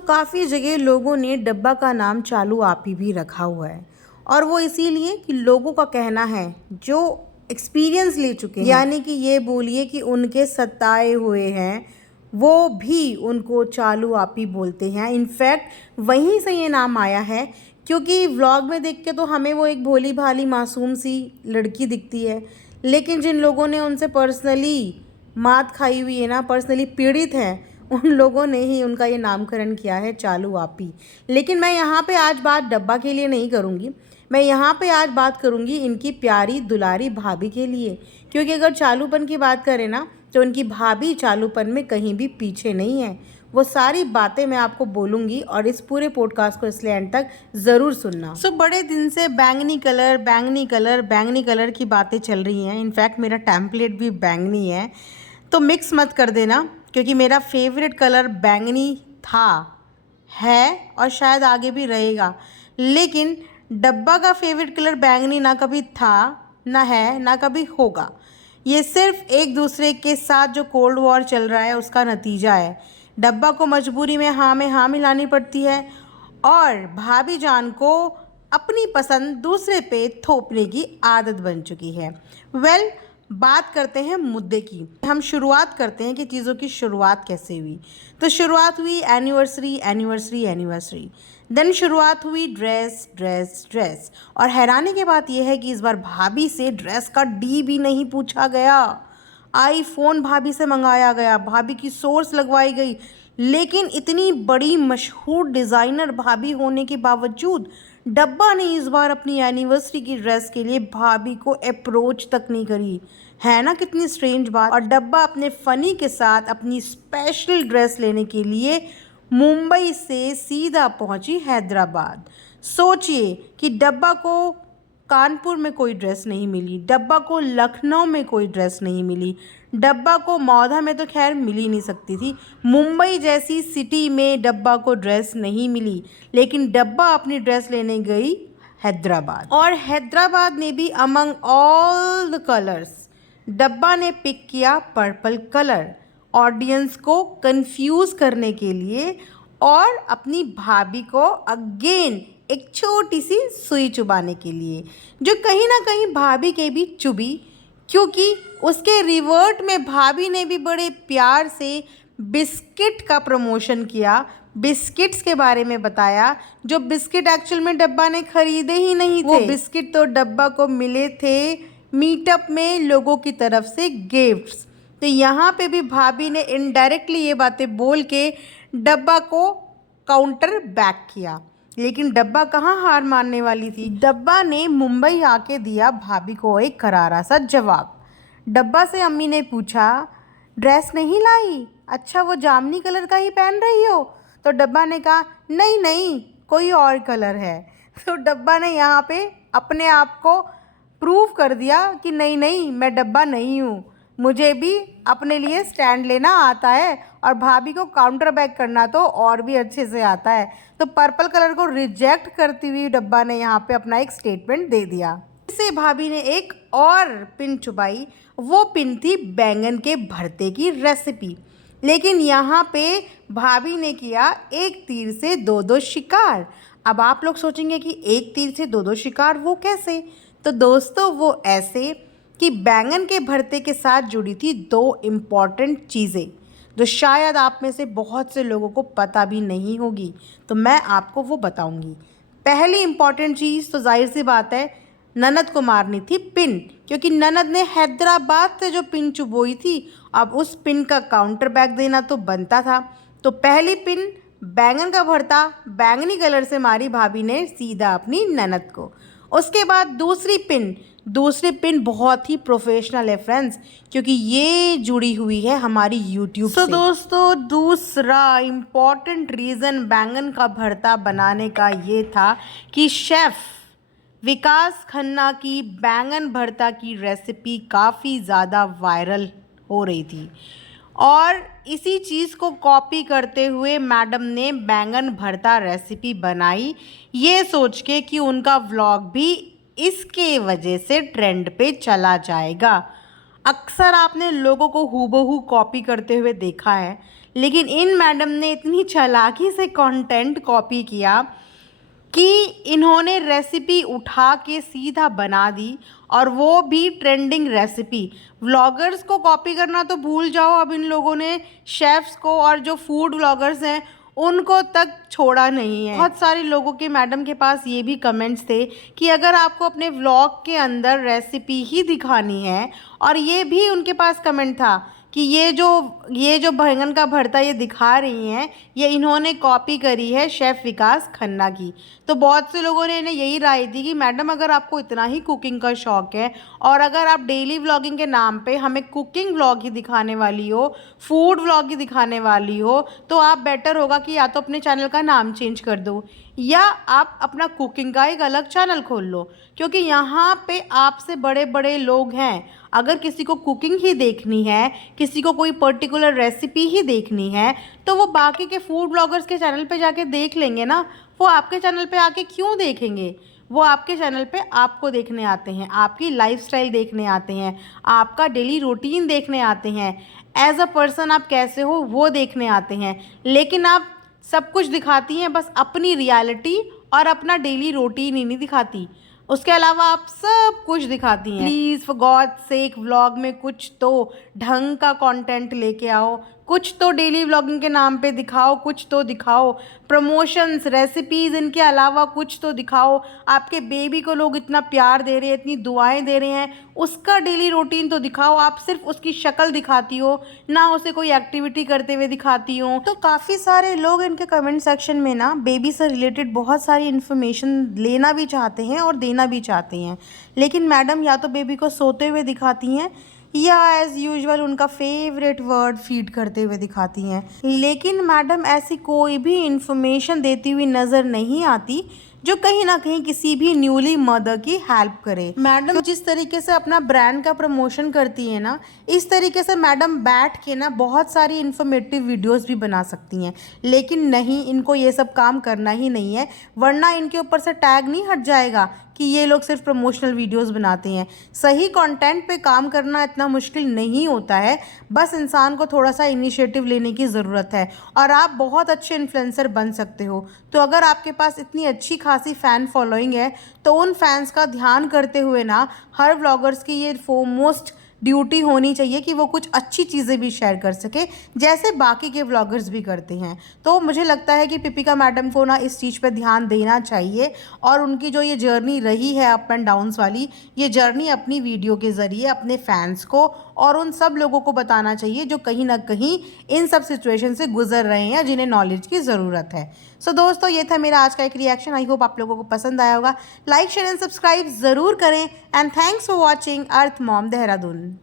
काफ़ी जगह लोगों ने डब्बा का नाम चालू आपी भी रखा हुआ है और वो इसीलिए कि लोगों का कहना है जो एक्सपीरियंस ले चुके हैं, यानी कि ये बोलिए कि उनके सताए हुए हैं, वो भी उनको चालू आपी बोलते हैं। इनफैक्ट वहीं से ये नाम आया है, क्योंकि व्लॉग में देख के तो हमें वो एक भोली भाली मासूम सी लड़की दिखती है, लेकिन जिन लोगों ने उनसे पर्सनली मात खाई हुई है ना, पर्सनली पीड़ित हैं, उन लोगों ने ही उनका ये नामकरण किया है चालू आपी। लेकिन मैं यहाँ पे आज बात डब्बा के लिए नहीं करूँगी, मैं यहाँ पे आज बात करूँगी इनकी प्यारी दुलारी भाभी के लिए, क्योंकि अगर चालूपन की बात करें ना तो उनकी भाभी चालूपन में कहीं भी पीछे नहीं है। वो सारी बातें मैं आपको बोलूँगी और इस पूरे पॉडकास्ट को इसलिए एंड तक ज़रूर सुनना। बड़े दिन से बैंगनी कलर बैंगनी कलर बैंगनी कलर की बातें चल रही हैं। इनफैक्ट मेरा टेम्पलेट भी बैंगनी है, तो मिक्स मत कर देना, क्योंकि मेरा फेवरेट कलर बैंगनी था, है और शायद आगे भी रहेगा। लेकिन डब्बा का फेवरेट कलर बैंगनी ना कभी था, ना है, ना कभी होगा। ये सिर्फ एक दूसरे के साथ जो कोल्ड वॉर चल रहा है उसका नतीजा है। डब्बा को मजबूरी में हाँ मिलानी पड़ती है और भाभी जान को अपनी पसंद दूसरे पे थोपने की आदत बन चुकी है। बात करते हैं मुद्दे की। हम शुरुआत करते हैं कि चीज़ों की शुरुआत कैसे हुई। तो शुरुआत हुई एनिवर्सरी। देन शुरुआत हुई ड्रेस। और हैरानी की बात यह है कि इस बार भाभी से ड्रेस का डी भी नहीं पूछा गया। आईफोन भाभी से मंगाया गया, भाभी की सोर्स लगवाई गई, लेकिन इतनी बड़ी मशहूर डिज़ाइनर भाभी होने के बावजूद डब्बा ने इस बार अपनी एनिवर्सरी की ड्रेस के लिए भाभी को अप्रोच तक नहीं करी। है ना कितनी स्ट्रेंज बात। और डब्बा अपने फ़नी के साथ अपनी स्पेशल ड्रेस लेने के लिए मुंबई से सीधा पहुंची हैदराबाद। सोचिए कि डब्बा को कानपुर में कोई ड्रेस नहीं मिली, डब्बा को लखनऊ में कोई ड्रेस नहीं मिली, डब्बा को मौधा में तो खैर मिल ही नहीं सकती थी, मुंबई जैसी सिटी में डब्बा को ड्रेस नहीं मिली, लेकिन डब्बा अपनी ड्रेस लेने गई हैदराबाद। और हैदराबाद में भी अमंग ऑल द कलर्स डब्बा ने पिक किया पर्पल कलर, ऑडियंस को कंफ्यूज करने के लिए और अपनी भाभी को अगेन एक छोटी सी सुई चुबाने के लिए, जो कहीं ना कहीं भाभी के भी चुभी, क्योंकि उसके रिवर्ट में भाभी ने भी बड़े प्यार से बिस्किट का प्रमोशन किया, बिस्किट्स के बारे में बताया, जो बिस्किट एक्चुअल में डब्बा ने खरीदे ही नहीं थे। वो बिस्किट तो डब्बा को मिले थे मीटअप में लोगों की तरफ से गिफ्ट्स। तो यहाँ पे भी भाभी ने इनडायरेक्टली ये बातें बोल के डब्बा को काउंटर बैक किया, लेकिन डब्बा कहाँ हार मानने वाली थी। डब्बा ने मुंबई आके दिया भाभी को एक करारा सा जवाब। डब्बा से अम्मी ने पूछा, ड्रेस नहीं लाई? अच्छा, वो जामनी कलर का ही पहन रही हो? तो डब्बा ने कहा, नहीं कोई और कलर है। तो डब्बा ने यहाँ पे अपने आप को प्रूव कर दिया कि नहीं मैं डब्बा नहीं हूँ, मुझे भी अपने लिए स्टैंड लेना आता है और भाभी को काउंटर बैक करना तो और भी अच्छे से आता है। तो पर्पल कलर को रिजेक्ट करती हुई डब्बा ने यहाँ पे अपना एक स्टेटमेंट दे दिया। इससे भाभी ने एक और पिन चुबाई, वो पिन थी बैंगन के भरते की रेसिपी। लेकिन यहाँ पे भाभी ने किया एक तीर से दो शिकार। अब आप लोग सोचेंगे कि एक तीर से दो शिकार वो कैसे? तो दोस्तों वो ऐसे कि बैंगन के भरते के साथ जुड़ी थी दो इम्पॉर्टेंट चीज़ें, जो शायद आप में से बहुत से लोगों को पता भी नहीं होगी, तो मैं आपको वो बताऊंगी। पहली इम्पॉर्टेंट चीज़ तो जाहिर सी बात है, ननद को मारनी थी पिन, क्योंकि ननद ने हैदराबाद से जो पिन चुबोई थी, अब उस पिन का काउंटर बैक देना तो बनता था। तो पहली पिन बैंगन का भरता बैंगनी कलर से मारी भाभी ने सीधा अपनी ननद को। उसके बाद दूसरी पिन बहुत ही प्रोफेशनल है फ्रेंड्स, क्योंकि ये जुड़ी हुई है हमारी यूट्यूब से। दोस्तों दूसरा इम्पॉर्टेंट रीज़न बैंगन का भरता बनाने का ये था कि शेफ़ विकास खन्ना की बैंगन भरता की रेसिपी काफ़ी ज़्यादा वायरल हो रही थी और इसी चीज़ को कॉपी करते हुए मैडम ने बैंगन भरता रेसिपी बनाई, ये सोच के कि उनका व्लॉग भी इसके वजह से ट्रेंड पे चला जाएगा। अक्सर आपने लोगों को हूबहू कॉपी करते हुए देखा है, लेकिन इन मैडम ने इतनी चालाकी से कंटेंट कॉपी किया कि इन्होंने रेसिपी उठा के सीधा बना दी, और वो भी ट्रेंडिंग रेसिपी। व्लॉगर्स को कॉपी करना तो भूल जाओ, अब इन लोगों ने शेफ्स को और जो फूड व्लॉगर्स हैं उनको तक छोड़ा नहीं है। बहुत सारे लोगों के मैडम के पास ये भी कमेंट्स थे कि अगर आपको अपने व्लॉग के अंदर रेसिपी ही दिखानी है, और ये भी उनके पास कमेंट था कि ये जो बैंगन का भरता ये दिखा रही हैं, ये इन्होंने कॉपी करी है शेफ़ विकास खन्ना की। तो बहुत से लोगों ने इन्हें यही राय दी कि मैडम अगर आपको इतना ही कुकिंग का शौक़ है, और अगर आप डेली व्लॉगिंग के नाम पे हमें कुकिंग व्लॉग ही दिखाने वाली हो, फूड व्लॉग ही दिखाने वाली हो, तो आप बेटर होगा कि या तो अपने चैनल का नाम चेंज कर दो, या आप अपना कुकिंग का एक अलग चैनल खोल लो, क्योंकि यहाँ पे आपसे बड़े बड़े लोग हैं। अगर किसी को कुकिंग ही देखनी है, किसी को कोई पर्टिकुलर रेसिपी ही देखनी है, तो वो बाकी के फूड ब्लॉगर्स के चैनल पे जाके देख लेंगे ना। वो आपके चैनल पे आके क्यों देखेंगे? वो आपके चैनल पे आपको देखने आते हैं, आपकी लाइफस्टाइल देखने आते हैं, आपका डेली रूटीन देखने आते हैं, एज अ पर्सन आप कैसे हो वो देखने आते हैं। लेकिन आप सब कुछ दिखाती हैं, बस अपनी रियलिटी और अपना डेली रूटीन ही नहीं दिखाती, उसके अलावा आप सब कुछ दिखाती हैं। Please for God sake vlog में कुछ तो ढंग का कंटेंट लेके आओ, कुछ तो डेली व्लॉगिंग के नाम पे दिखाओ, कुछ तो दिखाओ प्रमोशंस, रेसिपीज़, इनके अलावा कुछ तो दिखाओ। आपके बेबी को लोग इतना प्यार दे रहे हैं, इतनी दुआएं दे रहे हैं, उसका डेली रूटीन तो दिखाओ। आप सिर्फ उसकी शक्ल दिखाती हो, ना उसे कोई एक्टिविटी करते हुए दिखाती हो। तो काफ़ी सारे लोग इनके कमेंट सेक्शन में ना बेबी से रिलेटेड बहुत सारी इन्फॉर्मेशन लेना भी चाहते हैं और देना भी चाहते हैं, लेकिन मैडम या तो बेबी को सोते हुए दिखाती हैं, या एज़ यूजुअल उनका फेवरेट वर्ड फीड करते हुए दिखाती हैं। लेकिन मैडम ऐसी कोई भी इंफॉर्मेशन देती हुई नज़र नहीं आती जो कहीं ना कहीं किसी भी न्यूली मदर की हेल्प करे। मैडम जिस तरीके से अपना ब्रांड का प्रमोशन करती है ना, इस तरीके से मैडम बैठ के ना बहुत सारी इन्फॉर्मेटिव वीडियोस भी बना सकती हैं, लेकिन नहीं, इनको ये सब काम करना ही नहीं है, वरना इनके ऊपर से टैग नहीं हट जाएगा कि ये लोग सिर्फ प्रमोशनल वीडियोस बनाते हैं। सही कंटेंट पे काम करना इतना मुश्किल नहीं होता है, बस इंसान को थोड़ा सा इनिशिएटिव लेने की ज़रूरत है, और आप बहुत अच्छे इन्फ्लुएंसर बन सकते हो। तो अगर आपके पास इतनी अच्छी खासी फ़ैन फॉलोइंग है, तो उन फैंस का ध्यान करते हुए ना हर व्लॉगर्स की ये फोरमोस्ट ड्यूटी होनी चाहिए कि वो कुछ अच्छी चीज़ें भी शेयर कर सके, जैसे बाकी के व्लॉगर्स भी करते हैं। तो मुझे लगता है कि पिपिका मैडम को ना इस चीज़ पे ध्यान देना चाहिए, और उनकी जो ये जर्नी रही है अप एंड डाउन्स वाली, ये जर्नी अपनी वीडियो के ज़रिए अपने फैंस को और उन सब लोगों को बताना चाहिए जो कहीं ना कहीं इन सब सिचुएशन से गुजर रहे हैं या जिन्हें नॉलेज की ज़रूरत है। सो दोस्तों, ये था मेरा आज का एक रिएक्शन। आई होप आप लोगों को पसंद आया होगा। लाइक शेयर एंड सब्सक्राइब ज़रूर करें, and thanks for watching earth mom Dehradun.